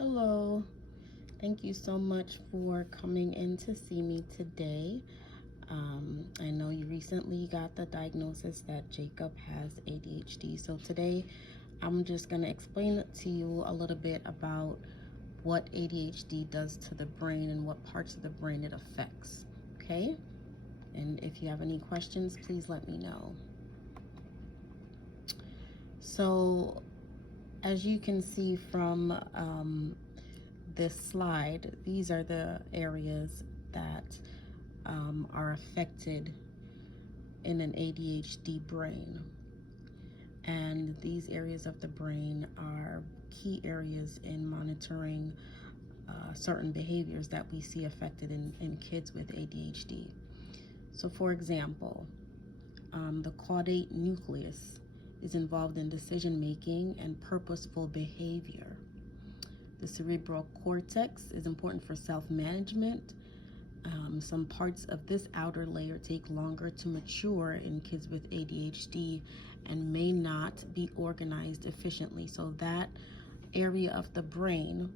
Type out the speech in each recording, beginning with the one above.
Hello, thank you so much for coming in to see me today. I know you recently got the diagnosis that Jacob has ADHD, so today I'm just going to explain to you a little bit about what ADHD does to the brain and what parts of the brain it affects, okay? And if you have any questions, please let me know. So, as you can see from this slide, these are the areas that are affected in an ADHD brain. And these areas of the brain are key areas in monitoring certain behaviors that we see affected in kids with ADHD. So for example, the caudate nucleus is involved in decision making and purposeful behavior. The cerebral cortex is important for self-management. Some parts of this outer layer take longer to mature in kids with ADHD and may not be organized efficiently. So that area of the brain,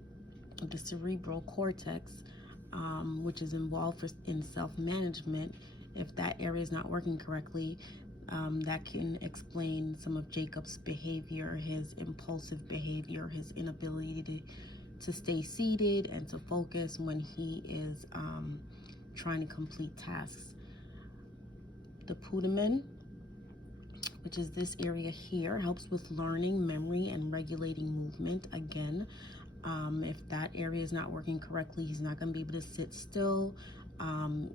the cerebral cortex, which is involved in self-management, if that area is not working correctly, that can explain some of Jacob's behavior, his impulsive behavior, his inability to stay seated and to focus when he is trying to complete tasks. The putamen, which is this area here, helps with learning, memory, and regulating movement. Again, if that area is not working correctly, he's not going to be able to sit still.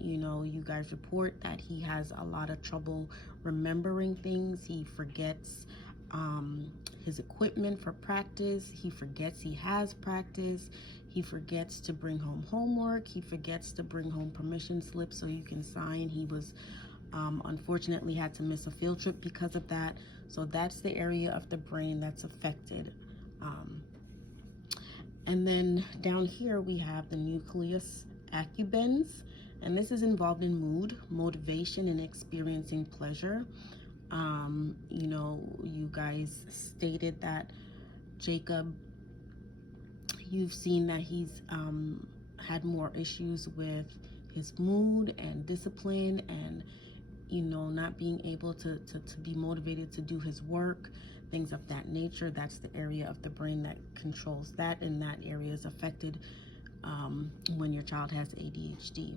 You guys report that he has a lot of trouble remembering things. He forgets his equipment for practice. He forgets he has practice. He forgets to bring home homework. He forgets to bring home permission slips so you can sign. He was unfortunately had to miss a field trip because of that. So that's the area of the brain that's affected. And then down here we have the nucleus accumbens, and this is involved in mood, motivation, and experiencing pleasure. You guys stated that Jacob, you've seen that he's had more issues with his mood and discipline and not being able to be motivated to do his work, things of that nature. That's the area of the brain that controls that, and that area is affected when your child has ADHD.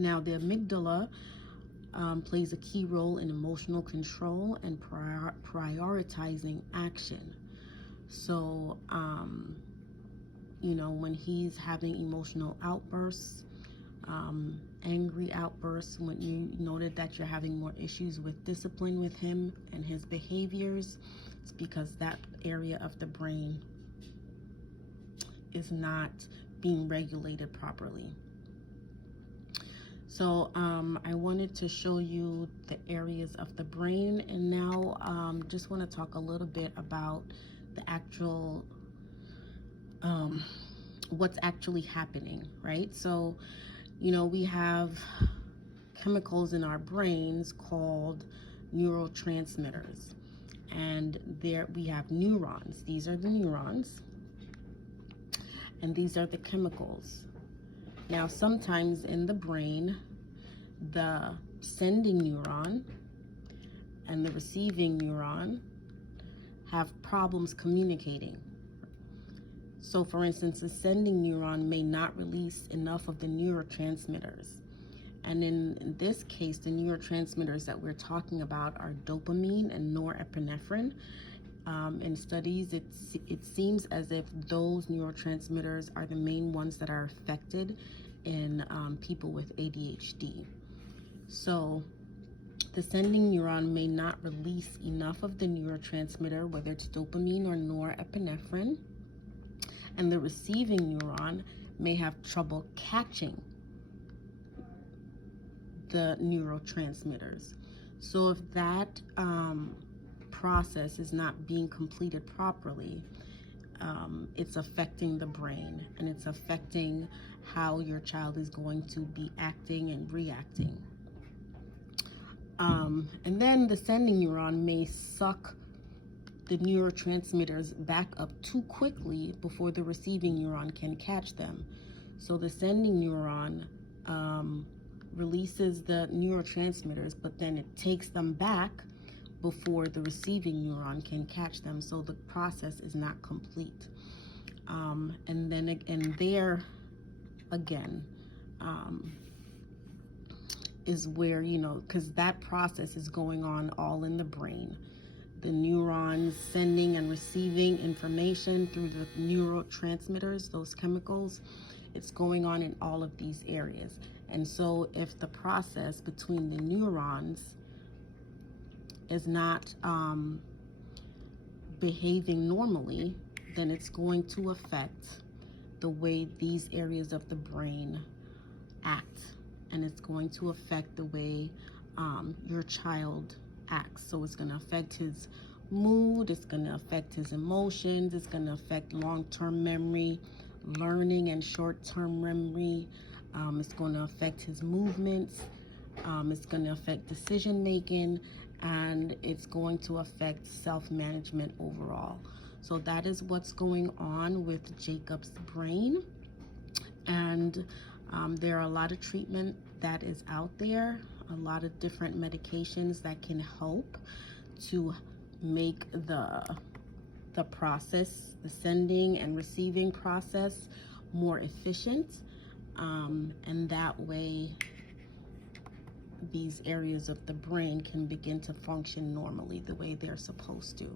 Now, the amygdala plays a key role in emotional control and prioritizing action. So, when he's having emotional outbursts, angry outbursts, when you noted that you're having more issues with discipline with him and his behaviors, it's because that area of the brain is not being regulated properly. So I wanted to show you the areas of the brain, and now just want to talk a little bit about the actual what's actually happening, right? So we have chemicals in our brains called neurotransmitters, and there we have neurons. These are the neurons, and these are the chemicals. Now, sometimes in the brain, the sending neuron and the receiving neuron have problems communicating. So for instance, the sending neuron may not release enough of the neurotransmitters. And in this case, the neurotransmitters that we're talking about are dopamine and norepinephrine. In studies, it seems as if those neurotransmitters are the main ones that are affected in people with ADHD. So the sending neuron may not release enough of the neurotransmitter, whether it's dopamine or norepinephrine, and the receiving neuron may have trouble catching the neurotransmitters. So if that process is not being completed properly, it's affecting the brain, and it's affecting how your child is going to be acting and reacting. And then the sending neuron may suck the neurotransmitters back up too quickly before the receiving neuron can catch them. So the sending neuron releases the neurotransmitters, but then it takes them back before the receiving neuron can catch them. So the process is not complete. And then there again is where, because that process is going on all in the brain. The neurons sending and receiving information through the neurotransmitters, those chemicals, it's going on in all of these areas. And so if the process between the neurons is not behaving normally, then it's going to affect the way these areas of the brain act, and it's going to affect the way your child acts. So it's going to affect his mood, it's going to affect his emotions, it's going to affect long-term memory, learning, and short-term memory. It's going to affect his movements, it's going to affect decision making, and it's going to affect self-management overall. So that is what's going on with Jacob's brain. And there are a lot of treatment that is out there, a lot of different medications that can help to make the process, the sending and receiving process, more efficient. And that way these areas of the brain can begin to function normally the way they're supposed to.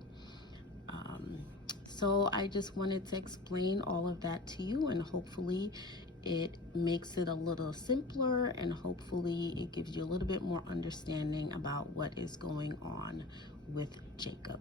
So I just wanted to explain all of that to you, and hopefully it makes it a little simpler, and hopefully it gives you a little bit more understanding about what is going on with Jacob.